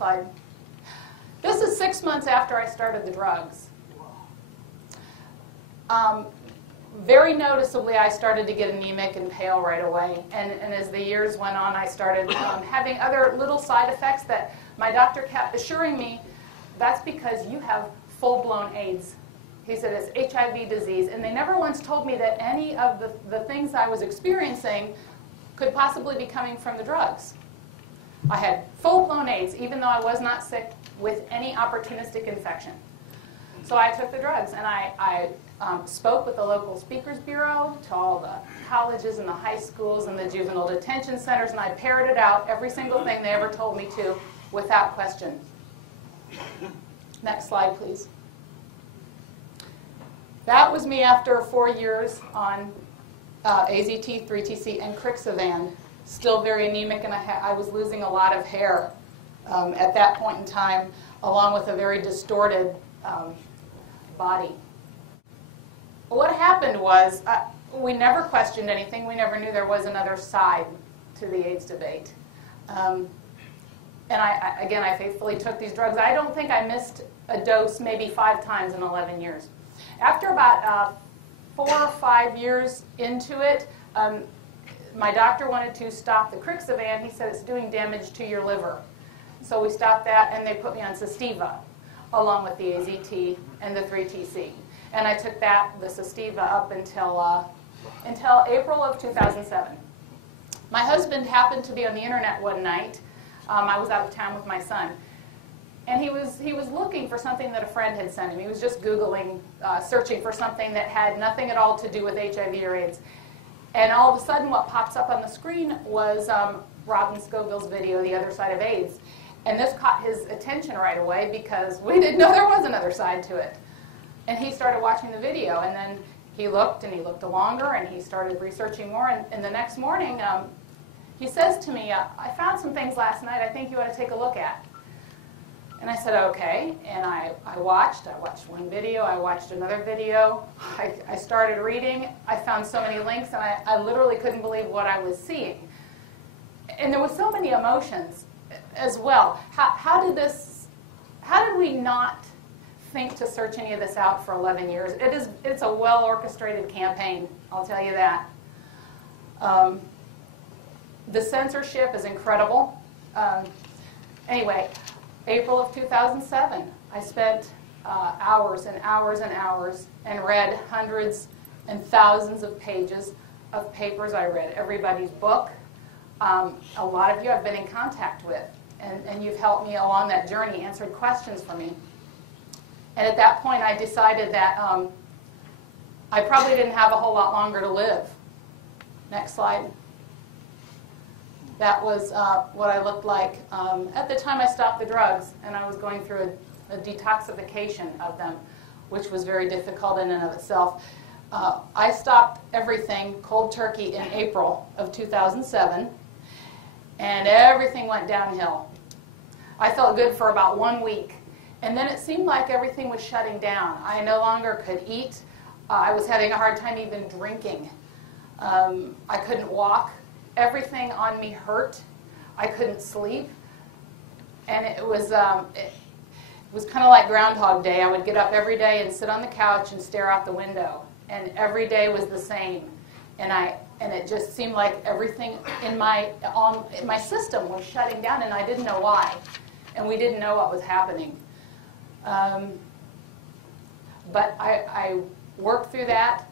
slide. This is 6 months after I started the drugs. Very noticeably, I started to get anemic and pale right away. And as the years went on, I started having other little side effects that my doctor kept assuring me, that's because you have full-blown AIDS. He said it's HIV disease. And they never once told me that any of the things I was experiencing could possibly be coming from the drugs. I had full-blown AIDS, even though I was not sick with any opportunistic infection. So I took the drugs, and I spoke with the local speakers bureau to all the colleges and the high schools and the juvenile detention centers, and I parroted out every single thing they ever told me to without question. Next slide, please. That was me after 4 years on AZT, 3TC, and Crixivan. Still very anemic, and I was losing a lot of hair at that point in time, along with a very distorted body. What happened was we never questioned anything. We never knew there was another side to the AIDS debate. And I faithfully took these drugs. I don't think I missed a dose maybe 5 times in 11 years. After about 4 or 5 years into it, my doctor wanted to stop the Crixivan. He said it's doing damage to your liver. So we stopped that, and they put me on Sestiva, along with the AZT and the 3TC. And I took the Sestiva up until April of 2007. My husband happened to be on the internet one night. I was out of town with my son. And he was looking for something that a friend had sent him. He was just Googling, searching for something that had nothing at all to do with HIV or AIDS. And all of a sudden, what pops up on the screen was Robin Scoville's video, The Other Side of AIDS. And this caught his attention right away because we didn't know there was another side to it. And he started watching the video, and then he looked longer, and he started researching more. And the next morning, he says to me, I found some things last night I think you ought to take a look at. And I said, okay. And I watched one video, I watched another video. I started reading. I found so many links, and I literally couldn't believe what I was seeing. And there were so many emotions as well. How did we not think to search any of this out for 11 years? It's a well-orchestrated campaign, I'll tell you that. The censorship is incredible. Anyway, April of 2007, I spent hours and hours and hours and read hundreds and thousands of pages of papers. I read everybody's book. A lot of you I've been in contact with, and you've helped me along that journey, answered questions for me. And at that point, I decided that I probably didn't have a whole lot longer to live. Next slide. That was what I looked like at the time I stopped the drugs, and I was going through a detoxification of them, which was very difficult in and of itself. I stopped everything cold turkey in April of 2007, and everything went downhill. I felt good for about 1 week, and then it seemed like everything was shutting down. I no longer could eat. I was having a hard time even drinking. I couldn't walk. Everything on me hurt. I couldn't sleep. And it was kind of like Groundhog Day. I would get up every day and sit on the couch and stare out the window. And every day was the same. And it just seemed like everything in my system was shutting down, and I didn't know why. And we didn't know what was happening. But I worked through that.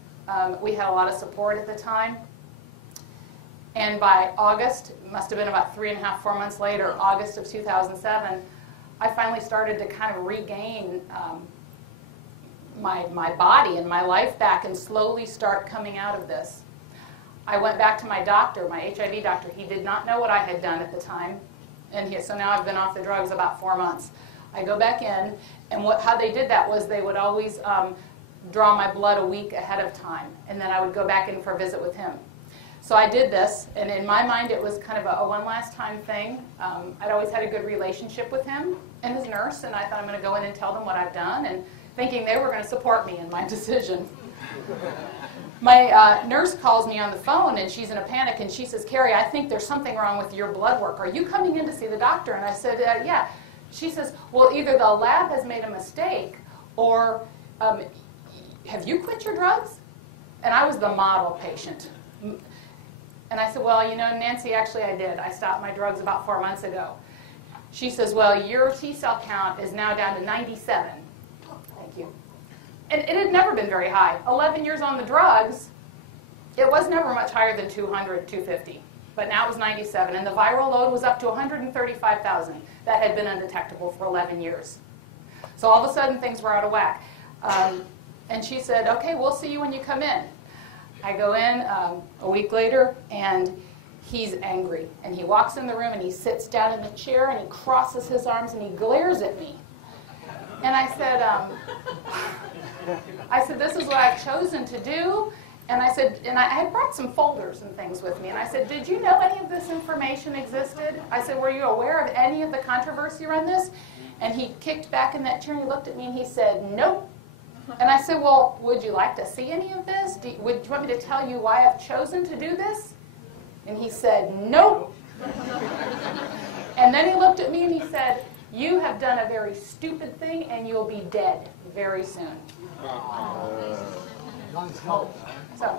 We had a lot of support at the time. And by August, it must have been about 3.5, 4 months later, August of 2007, I finally started to kind of regain my body and my life back and slowly start coming out of this. I went back to my doctor, my HIV doctor. He did not know what I had done at the time. And so now I've been off the drugs about 4 months. I go back in, and how they did that was they would always draw my blood a week ahead of time, and then I would go back in for a visit with him. So I did this, and in my mind it was kind of a one last time thing. I'd always had a good relationship with him and his nurse, and I thought I'm going to go in and tell them what I've done, and thinking they were going to support me in my decision. My nurse calls me on the phone, and she's in a panic, and she says, "Karri, I think there's something wrong with your blood work. Are you coming in to see the doctor?" And I said, "Yeah." she says, well, either the lab has made a mistake or have you quit your drugs? And I was the model patient. And I said, well, you know, Nancy, actually I did. I stopped my drugs about 4 months ago. She says, well, your T-cell count is now down to 97. Thank you. And it had never been very high. 11 years on the drugs, it was never much higher than 200, 250. But now it was 97. And the viral load was up to 135,000. That had been undetectable for 11 years. So all of a sudden, things were out of whack. And she said, okay, we'll see you when you come in. I go in a week later, and he's angry. And he walks in the room, and he sits down in the chair, and he crosses his arms, and he glares at me. And I said, this is what I've chosen to do. And I said, and I had brought some folders and things with me. And I said, did you know any of this information existed? I said, were you aware of any of the controversy around this? And he kicked back in that chair, and he looked at me, and he said, nope. And I said, well, would you like to see any of this? Do you want me to tell you why I've chosen to do this? And he said, nope. And then he looked at me and he said, you have done a very stupid thing and you'll be dead very soon. So,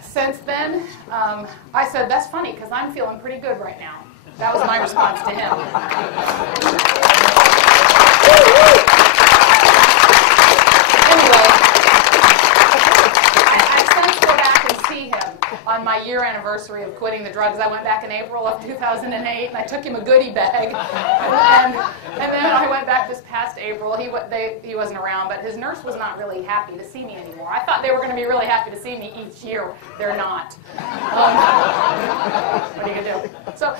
since then, I said, that's funny because I'm feeling pretty good right now. That was my response to him. On my year anniversary of quitting the drugs, I went back in April of 2008, and I took him a goodie bag. And then I went back this past April. He wasn't around, but his nurse was not really happy to see me anymore. I thought they were going to be really happy to see me each year. They're not. What are you going to do? So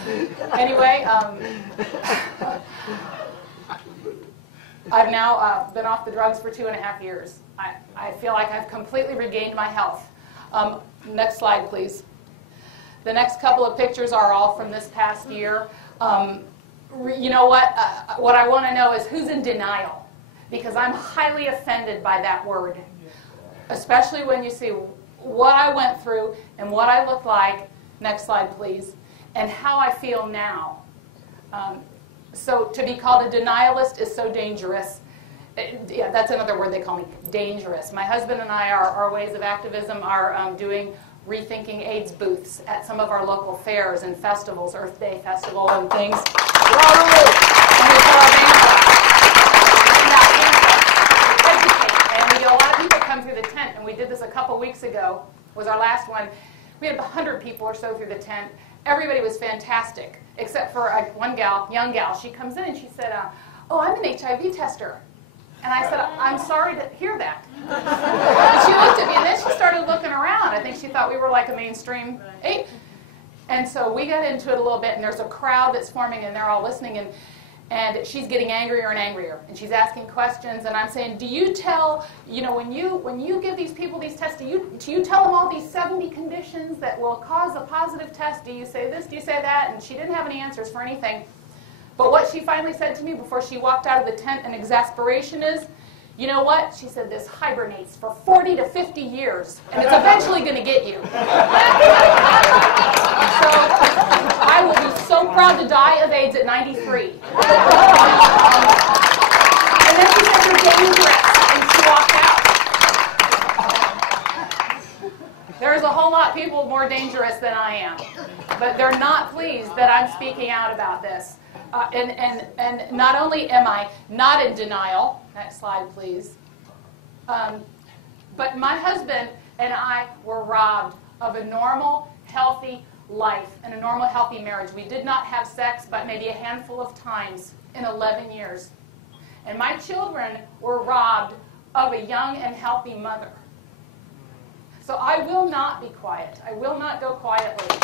anyway, I've now been off the drugs for 2.5 years. I feel like I've completely regained my health. Next slide, please. The next couple of pictures are all from this past year. You know what? What I want to know is who's in denial, because I'm highly offended by that word, especially when you see what I went through and what I look like. Next slide, please. And how I feel now. So to be called a denialist is so dangerous. Yeah, that's another word they call me, dangerous. My husband and I, our ways of activism are doing Rethinking AIDS booths at some of our local fairs and festivals, Earth Day Festival and things. And we get a lot of people come through the tent, and we did this a couple weeks ago, was our last one. We had 100 people or so through the tent. Everybody was fantastic, except for one gal, young gal. She comes in and she said, oh, I'm an HIV tester. And I said, I'm sorry to hear that. And she looked at me, and then she started looking around. I think she thought we were like a mainstream ape. And so we got into it a little bit, and there's a crowd that's forming, and they're all listening, and she's getting angrier and angrier. And she's asking questions, and I'm saying, do you tell, you know, when you give these people these tests, do you tell them all these 70 conditions that will cause a positive test? Do you say this? Do you say that? And she didn't have any answers for anything. But what she finally said to me before she walked out of the tent in exasperation is, you know what? She said, this hibernates for 40 to 50 years, and it's eventually going to get you. So I will be so proud to die of AIDS at 93. And then she said, you're dangerous, and she walked out. There's a whole lot of people more dangerous than I am, but they're not pleased that I'm speaking out about this. And not only am I not in denial, next slide please, but my husband and I were robbed of a normal, healthy life and a normal, healthy marriage. We did not have sex but maybe a handful of times in 11 years. And my children were robbed of a young and healthy mother. So I will not be quiet. I will not go quietly.